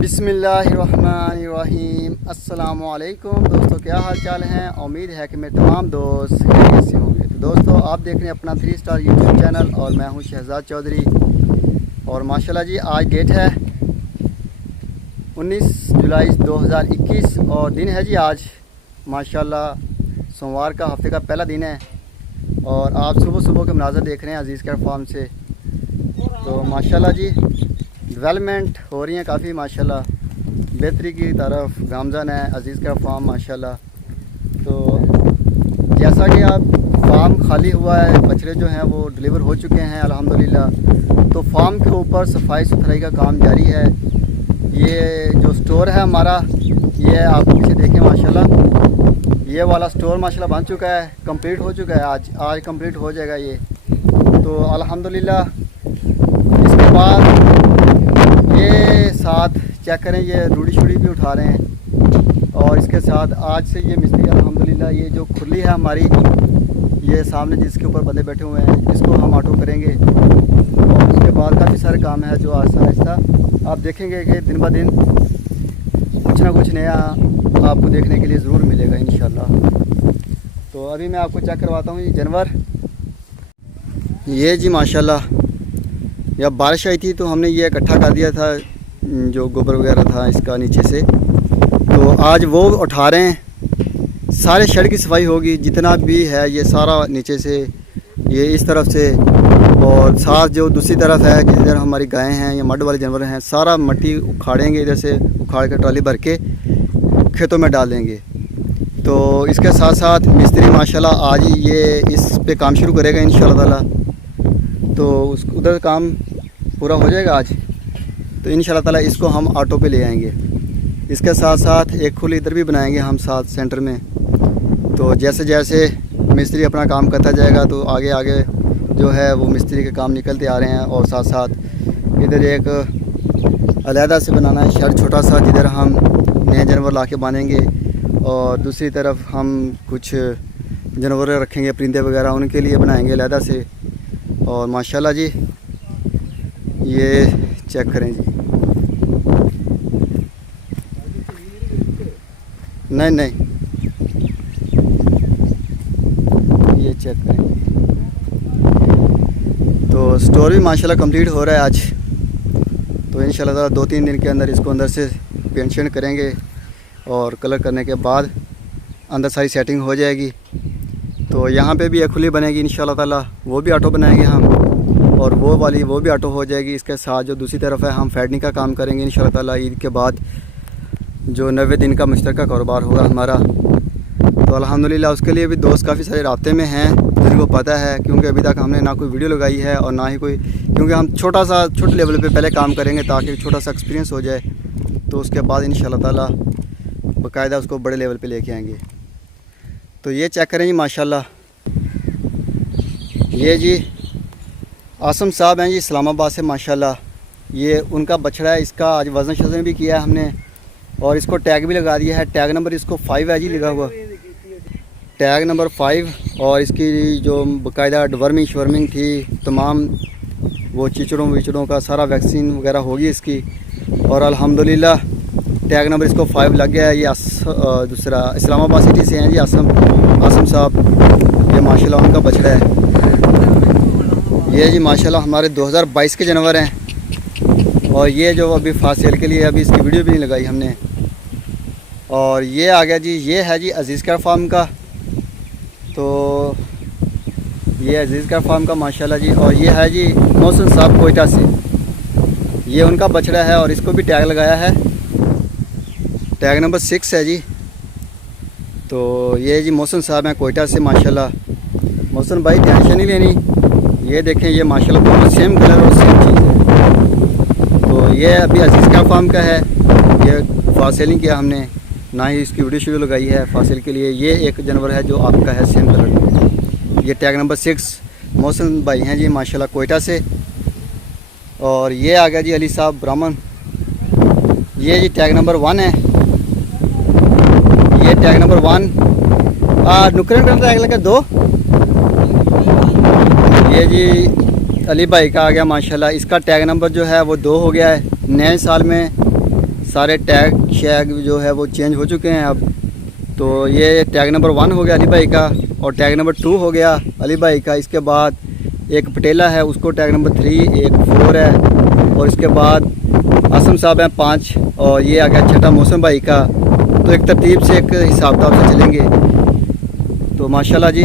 बिस्मिल्लाहिर्रहमानिर्रहीम। अस्सलामुअलैकुम दोस्तों, क्या हाल चाल हैं। उम्मीद है कि मेरे तमाम दोस्त खैरियत से होंगे। तो दोस्तों, आप देख रहे हैं अपना 3 स्टार यूट्यूब चैनल और मैं हूं शहजाद चौधरी। और माशाल्लाह जी, आज डेट है 19 जुलाई 2021 और दिन है जी आज माशाल्लाह सोमवार का, हफ्ते का पहला दिन है। और आप सुबह सुबह के मनाज़र देख रहे हैं अज़ीज़ केयर फार्म से। तो माशाल्लाह जी, डेवलपमेंट हो रही है काफ़ी माशाल्लाह, बेहतरी की तरफ गामज़न है अज़ीज़ केयर फार्म माशाल्लाह। तो जैसा कि आप फार्म खाली हुआ है, बछड़े जो हैं वो डिलीवर हो चुके हैं अल्हम्दुलिल्लाह। तो फार्म के ऊपर सफाई सुथराई का काम जारी है। ये जो स्टोर है हमारा, ये आप पीछे देखें माशाल्लाह, ये वाला स्टोर माशाल्लाह बन चुका है, कंप्लीट हो चुका है। आज कंप्लीट हो जाएगा ये। तो अल्हम्दुलिल्लाह इसके बाद ये साथ चेक करें, ये रूड़ी शूड़ी भी उठा रहे हैं। और इसके साथ आज से ये मिस्त्री अल्हम्दुलिल्लाह, ये जो खुली है हमारी, ये सामने जिसके ऊपर बंदे बैठे हुए हैं, इसको हम ऑटो करेंगे। और उसके बाद काफ़ी सारे काम है जो आहिस्ता आहिस्ता आप देखेंगे कि दिन ब दिन कुछ ना कुछ नया आपको देखने के लिए ज़रूर मिलेगा इंशाल्लाह। तो अभी मैं आपको चेक करवाता हूँ ये जानवर। ये जी माशाल्लाह, जब बारिश आई थी तो हमने ये इकट्ठा कर दिया था जो गोबर वगैरह था इसका नीचे से। तो आज वो उठा रहे हैं, सारे शेड की सफाई होगी, जितना भी है ये सारा नीचे से, ये इस तरफ से, और साथ जो दूसरी तरफ है जिधर हमारी गायें हैं या मड वाले जानवर हैं, सारा मिट्टी उखाड़ेंगे, इधर से उखाड़ कर ट्राली भर के खेतों में डालेंगे। तो इसके साथ साथ मिस्त्री माशाल्लाह आज ये इस पे काम शुरू करेगा इंशाल्लाह ताला। तो उधर काम पूरा हो जाएगा आज, तो इंशाल्लाह ताला इसको हम ऑटो पे ले आएंगे। इसके साथ साथ एक खुली इधर भी बनाएंगे हम साथ सेंटर में। तो जैसे जैसे मिस्त्री अपना काम करता जाएगा तो आगे आगे जो है वो मिस्त्री के काम निकलते आ रहे हैं। और साथ साथ इधर एक अलहदा से बनाना है शेड छोटा सा, जिधर हम नए जानवर ला के बांधेंगे। और दूसरी तरफ हम कुछ जानवर रखेंगे, परिंदे वगैरह, उनके लिए बनाएंगे अलहदा से। और माशाल्लाह जी, ये चेक करें जी, नहीं ये चेक करें। तो स्टोर भी माशाल्लाह कंप्लीट हो रहा है आज। तो इंशाल्लाह ताला 2-3 दिन के अंदर इसको अंदर से पेंट शेंट करेंगे और कलर करने के बाद अंदर सारी सेटिंग हो जाएगी। तो यहाँ पे भी एक खुली बनेगी इंशाल्लाह ताला, वो भी ऑटो बनाएंगे हम, और वो वाली वो भी ऑटो हो जाएगी। इसके साथ जो दूसरी तरफ है हम फैडनिंग का काम करेंगे इंशाल्लाह ताला। ईद के बाद जो 90 दिन का मुश्तरका कारोबार होगा हमारा। तो अल्हम्दुलिल्लाह उसके लिए भी दोस्त काफ़ी सारे रास्ते में हैं जिनको पता है, क्योंकि अभी तक हमने ना कोई वीडियो लगाई है और ना ही कोई, क्योंकि हम छोटे लेवल पे पहले काम करेंगे ताकि छोटा सा एक्सपीरियंस हो जाए। तो उसके बाद इंशाल्लाह ताला बाकायदा उसको बड़े लेवल पे लेके आएंगे। तो ये चेक करें जी माशाल्लाह, ये जी आसम साहब हैं जी इस्लामाबाद से माशाल्लाह। ये उनका बछड़ा है, इसका आज वज़न शज़न भी किया है हमने और इसको टैग भी लगा दिया है। टैग नंबर इसको 5 है जी लिखा हुआ, टैग नंबर 5। और इसकी जो बाकायदा डवर्मिंग शवर्मिंग थी, तमाम वो चिचड़ों विचड़ों का सारा वैक्सीन वगैरह होगी इसकी। और अल्हम्दुलिल्लाह टैग नंबर इसको 5 लग गया है। ये दूसरा इस्लामाबाद सिटी से हैं जी आसम साहब, ये माशाल्लाह उनका बछड़ा है। ये जी माशाल्लाह हमारे 2022 के जानवर हैं। और ये जो अभी फासिल के लिए अभी इसकी वीडियो भी नहीं लगाई हमने। और ये आ गया जी, ये है जी अज़ीज़ केयर फार्म का। तो ये अज़ीज़ केयर फार्म का माशाल्लाह जी। और ये है जी मोहसिन साहब कोयटा से, ये उनका बछड़ा है और इसको भी टैग लगाया है, टैग नंबर 6 है जी। तो ये जी मोहसिन साहब हैं कोयटा से माशाल्लाह। मोहसिन भाई टेंशन नहीं लेनी, ये देखें ये माशाल्लाह दोनों सेम कलर और सेम चीज़ है। तो ये अभी अज़ीज़ केयर फार्म का है, ये फासिल नहीं किया हमने, ना ही इसकी वीडियो लगाई है फासिल के लिए। ये एक जानवर है जो आपका है सेम कलर, ये टैग नंबर 6 मोहसिन भाई हैं जी माशाल्लाह कोयटा से। और ये आ गया जी अली साहब ब्राह्मण, ये जी टैग नंबर 1 है, ये टैग नंबर 1। नुकरन का टैग लगा 2। ये जी अली भाई का आ गया माशाल्लाह, इसका टैग नंबर जो है वो 2 हो गया है। नए साल में सारे टैग शैग जो है वो चेंज हो चुके हैं अब। तो ये टैग नंबर 1 हो गया अली भाई का, और टैग नंबर 2 हो गया अली भाई का। इसके बाद एक पटेला है, उसको टैग नंबर 3, एक 4 है, और इसके बाद आसम साहब हैं 5, और ये आ गया छठा मौसम भाई का। तो एक तरतीब से एक हिसाब किताब से चलेंगे। तो माशाल्लाह जी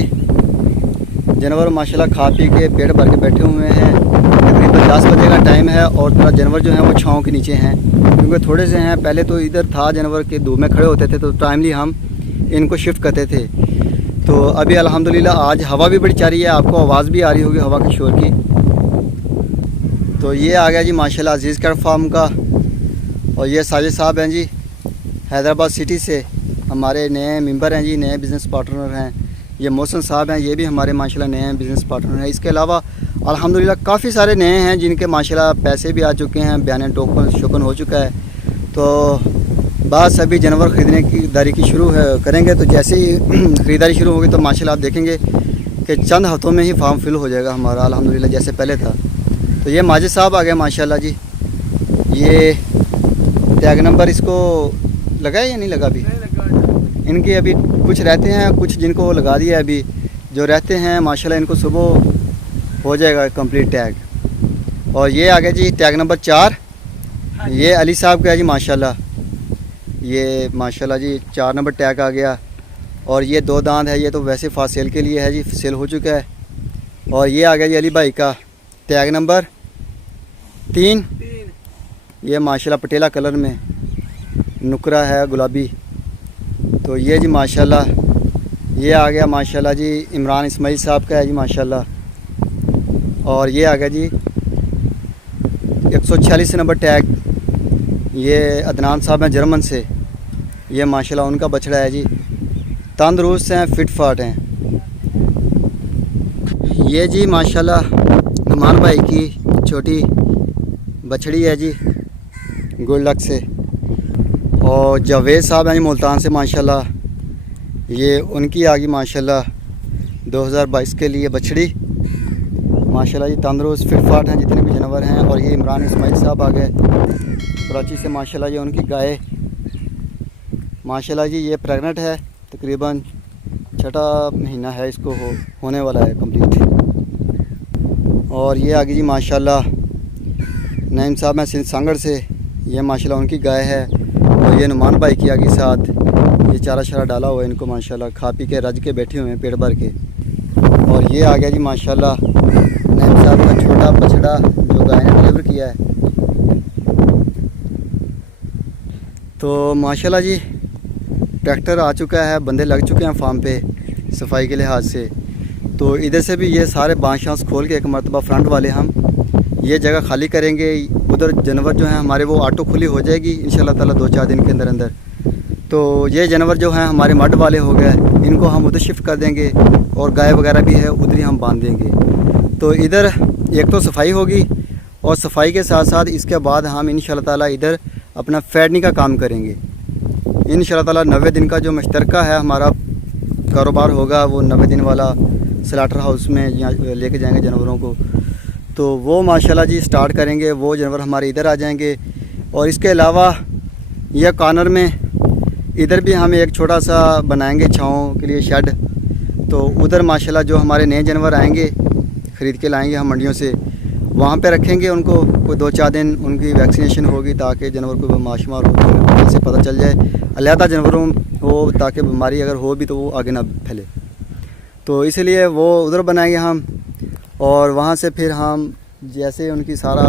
जानवर माशाल्लाह खा पी के पेट भर के बैठे हुए हैं। तकरीबन 10 बजे का टाइम है और थोड़ा जानवर जो हैं वो छाँव के नीचे हैं, क्योंकि थोड़े से हैं। पहले तो इधर था जानवर के धूप में खड़े होते थे, तो टाइमली हम इनको शिफ्ट करते थे। तो अभी अल्हम्दुलिल्लाह आज हवा भी बड़ी चाह रही है, आपको आवाज़ भी आ रही होगी हवा के शोर की। तो ये आ गया जी माशाल्लाह अजीज़ कैट फार्म का, और ये साजिद साहब हैं जी हैदराबाद सिटी से, हमारे नए मेंबर हैं जी, नए बिज़नेस पार्टनर हैं। ये मोहसिन साहब हैं, ये भी हमारे माशाल्लाह नए बिज़नेस पार्टनर हैं। इसके अलावा अल्हम्दुलिल्लाह काफ़ी सारे नए हैं जिनके माशाल्लाह पैसे भी आ चुके हैं, बयान टोकन शोकन हो चुका है। तो बस अभी जानवर ख़रीदने की दारी की शुरू करेंगे। तो जैसे ही ख़रीदारी शुरू होगी तो माशाल्लाह आप देखेंगे कि चंद हफ्तों में ही फार्म फिल हो जाएगा हमारा अल्हम्दुलिल्लाह जैसे पहले था। तो ये माजिद साहब आ गए माशाल्लाह जी। ये टैग नंबर इसको लगा है या नहीं लगा? अभी इनके अभी कुछ रहते हैं, कुछ जिनको लगा दिया अभी जो रहते हैं माशाल्लाह इनको सुबह हो जाएगा कंप्लीट टैग। और ये आ गया जी टैग नंबर 4, ये अली साहब का है जी माशाल्लाह। ये माशाल्लाह जी 4 नंबर टैग आ गया। और ये 2 दांत है, ये तो वैसे फास्ट सेल के लिए है जी, सेल हो चुका है। और ये आ गया जी अली भाई का टैग नंबर 3, ये माशाल्लाह पटेला कलर में नुकरा है गुलाबी। तो ये जी माशाल्लाह ये आ गया माशाल्लाह जी इमरान इस्माइल साहब का है जी माशाल्लाह। और ये आ गया जी 146 नंबर टैग, ये अदनान साहब हैं जर्मन से, ये माशाल्लाह उनका बछड़ा है जी, तंदुरुस्त हैं, फिट फाट हैं। ये जी माशाल्लाह नुमान भाई की छोटी बछड़ी है जी गुड लक से। और जावेद साहब हैं जी मुल्तान से माशाल्लाह, ये उनकी आ गई माशाल्लाह 2022 के लिए बछड़ी माशाल्लाह जी, तंदुरुस्त फिट फाट हैं जितने भी जानवर हैं। और ये इमरान इस्माइल साहब आ गए कराची से माशाल्लाह, ये उनकी गाय माशाल्लाह जी, ये प्रेग्नेंट है, तकरीबन 6वां महीना है इसको होने वाला है कंप्लीट। और ये आ गई जी माशाल्लाह नईम साहब हैं सिंध सांगड़ से, ये माशाल्लाह उनकी गाय है। और ये नुमान भाई की आ गई साथ, ये चारा शारा डाला हुआ है इनको माशाल्लाह, खा पी के रज के बैठे हुए हैं पेट भर के। और ये आ गया जी माशाल्लाह नईम साहब का छोटा बछड़ा जो गाय ने डिलीवर किया है। तो माशाल्लाह जी ट्रैक्टर आ चुका है, बंदे लग चुके हैं फार्म पे सफाई के लिहाज से। तो इधर से भी ये सारे बांस शांस खोल के एक मरतबा फ्रंट वाले हम ये जगह खाली करेंगे। उधर जानवर जो हैं हमारे वो ऑटो खुली हो जाएगी इंशाल्लाह ताला 2-4 दिन के अंदर अंदर। तो ये जानवर जो हैं हमारे मड वाले हो गए, इनको हम उधर शिफ्ट कर देंगे, और गाय वगैरह भी है उधर ही हम बांध देंगे। तो इधर एक तो सफाई होगी, और सफाई के साथ साथ इसके बाद हम इंशाल्लाह ताला इधर अपना फैडनी का काम करेंगे इंशाल्लाह ताला। 90 दिन का जो मुश्तरका है हमारा कारोबार होगा, वो 90 दिन वाला स्लाटर हाउस में यहाँ लेके जाएंगे जानवरों को। तो वो माशाल्लाह जी स्टार्ट करेंगे, वो जानवर हमारे इधर आ जाएंगे। और इसके अलावा यह कॉर्नर में इधर भी हम एक छोटा सा बनाएंगे छाँव के लिए शेड। तो उधर माशाल्लाह जो हमारे नए जानवर आएंगे ख़रीद के लाएंगे हम मंडियों से, वहाँ पे रखेंगे उनको, कोई 2-4 दिन उनकी वैक्सीनेशन होगी ताकि जानवर को बीमार शुमार हो से पता चल जाए, अलहदा जानवरों हो, ताकि बीमारी अगर हो भी तो वो आगे ना फैले। तो इसलिए वो उधर बनाएंगे हम। और वहाँ से फिर हम जैसे उनकी सारा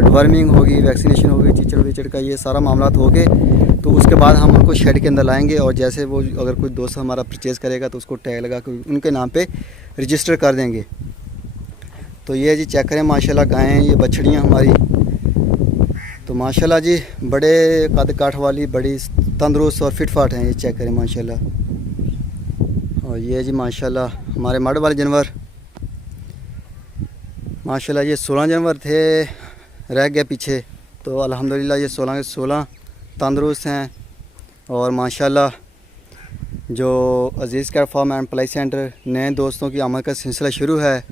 डिवर्मिंग होगी, वैक्सीनेशन होगी, चीचड़ वीचड़ का ये सारा मामला हो गए, तो उसके बाद हम उनको शेड के अंदर लाएंगे। और जैसे वो अगर कोई दोस्त हमारा परचेज़ करेगा तो उसको टैग लगा कर उनके नाम पे रजिस्टर कर देंगे। तो ये जी चेक करें माशाल्लाह गायें, ये बछड़ियाँ हमारी, तो माशाल्लाह जी बड़े कद काठ वाली, बड़ी तंदुरुस्त और फिट फाट हैं, ये चेक करें माशाल्लाह। और ये जी माशाल्लाह हमारे मड वाले जानवर माशाल्लाह, ये 16 जानवर थे, रह गए पीछे। तो अल्हम्दुलिल्लाह ये 16 के 16 तंदुरुस्त हैं। और माशाल्लाह जो Aziz care farm and play center नए दोस्तों की आमद का सिलसिला शुरू है।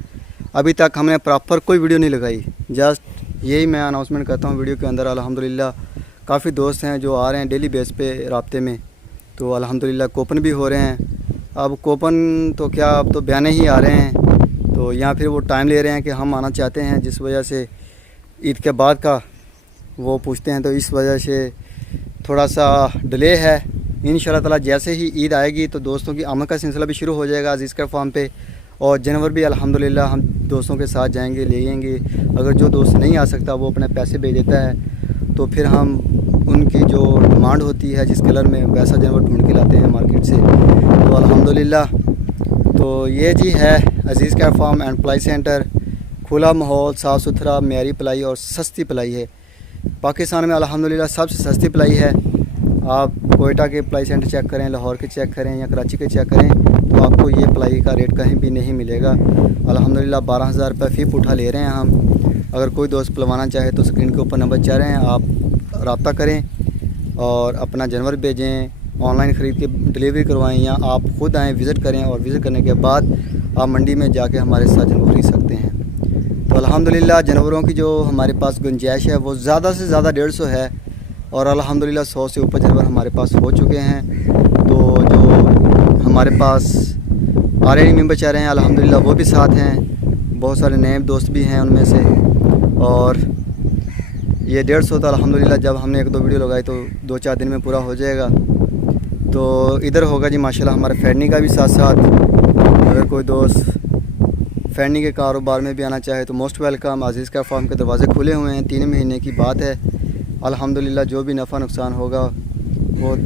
अभी तक हमने प्रॉपर कोई वीडियो नहीं लगाई, जस्ट यही मैं अनाउंसमेंट करता हूँ वीडियो के अंदर। अल्हम्दुलिल्लाह काफ़ी दोस्त हैं जो आ रहे हैं डेली बेस पे राब्ते में, तो अल्हम्दुलिल्लाह कोपन भी हो रहे हैं। अब कोपन तो क्या, अब तो बयाने ही आ रहे हैं, तो या फिर वो टाइम ले रहे हैं कि हम आना चाहते हैं, जिस वजह से ईद के बाद का वो पूछते हैं, तो इस वजह से थोड़ा सा डिले है। इंशाल्लाह ताला जैसे ही ईद आएगी तो दोस्तों की आमद का सिलसिला भी शुरू हो जाएगा अज़ीज़ केयर फार्म पे, और जानवर भी अल्हम्दुलिल्लाह हम दोस्तों के साथ जाएंगे, ले आएंगे। अगर जो दोस्त नहीं आ सकता वो अपने पैसे भेज देता है, तो फिर हम उनकी जो डिमांड होती है जिस कलर में वैसा जानवर ढूंढ के लाते हैं मार्केट से। तो अल्हम्दुलिल्लाह तो ये जी है Aziz care farm and play center. खुला माहौल, साफ़ सुथरा, मेयारी पलाई और सस्ती पलाई है। पाकिस्तान में अल्हम्दुलिल्लाह सबसे सस्ती पलाई है। आप कोयटा के पलाई सेंटर चेक करें, लाहौर के चेक करें या कराची के चेक करें, तो आपको ये पलाई का रेट कहीं भी नहीं मिलेगा। अल्हम्दुलिल्लाह 12,000 रुपये फ़ी पुठा ले रहे हैं हम। अगर कोई दोस्त पलवाना चाहे तो स्क्रीन के ऊपर नंबर चल रहे हैं, आप रब्ता करें और अपना जानवर भेजें, ऑनलाइन ख़रीद के डिलीवरी करवाएं, या आप ख़ुद आएँ विज़िट करें, और विज़िट करने के बाद आप मंडी में जाके हमारे साथ जानवर खरीद सकते हैं। तो अल्हम्दुलिल्लाह जानवरों की जो हमारे पास गुंजाइश है वो ज़्यादा से ज़्यादा 150 है, और अल्हम्दुलिल्लाह 100 से ऊपर जानवर हमारे पास हो चुके हैं। तो जो हमारे पास ऑलरेडी मेंबर चल रहे हैं अल्हम्दुलिल्लाह वो भी साथ हैं, बहुत सारे नए दोस्त भी हैं उनमें से। और ये 150 तो अल्हम्दुलिल्लाह जब हमने 1-2 वीडियो लगाई तो 2-4 दिन में पूरा हो जाएगा। तो इधर होगा जी माशाल्लाह हमारे फैडनी का भी साथ साथ। अगर कोई दोस्त फैडनी के कारोबार में भी आना चाहे तो मोस्ट वेलकम। अज़ीज़ केयर फार्म के दरवाज़े खुले हुए हैं, 3 महीने की बात है। अल्हम्दुलिल्लाह जो भी नफ़ा नुकसान होगा वो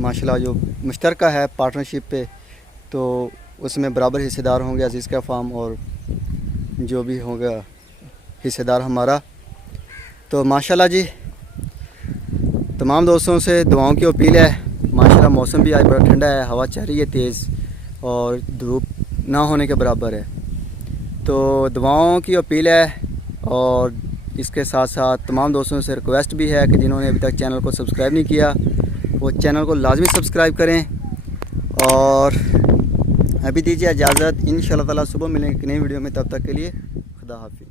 माशाल्लाह जो मुश्तरका है पार्टनरशिप पे, तो उसमें बराबर हिस्सेदार होंगे अज़ीज़ केयर फार्म और जो भी होगा हिस्सेदार हमारा। तो माशाल्लाह जी तमाम दोस्तों से दुआओं की अपील है। माशाल्लाह मौसम भी आज बड़ा ठंडा है, हवा चल रही है तेज़ और धूप ना होने के बराबर है। तो दुआओं की अपील है, और इसके साथ साथ तमाम दोस्तों से रिक्वेस्ट भी है कि जिन्होंने अभी तक चैनल को सब्सक्राइब नहीं किया वो चैनल को लाजमी सब्सक्राइब करें। और अभी दीजिए इजाज़त, इंशाल्लाह ताला सुबह मिलेंगे एक नई वीडियो में, तब तक के लिए खुदा हाफिज़।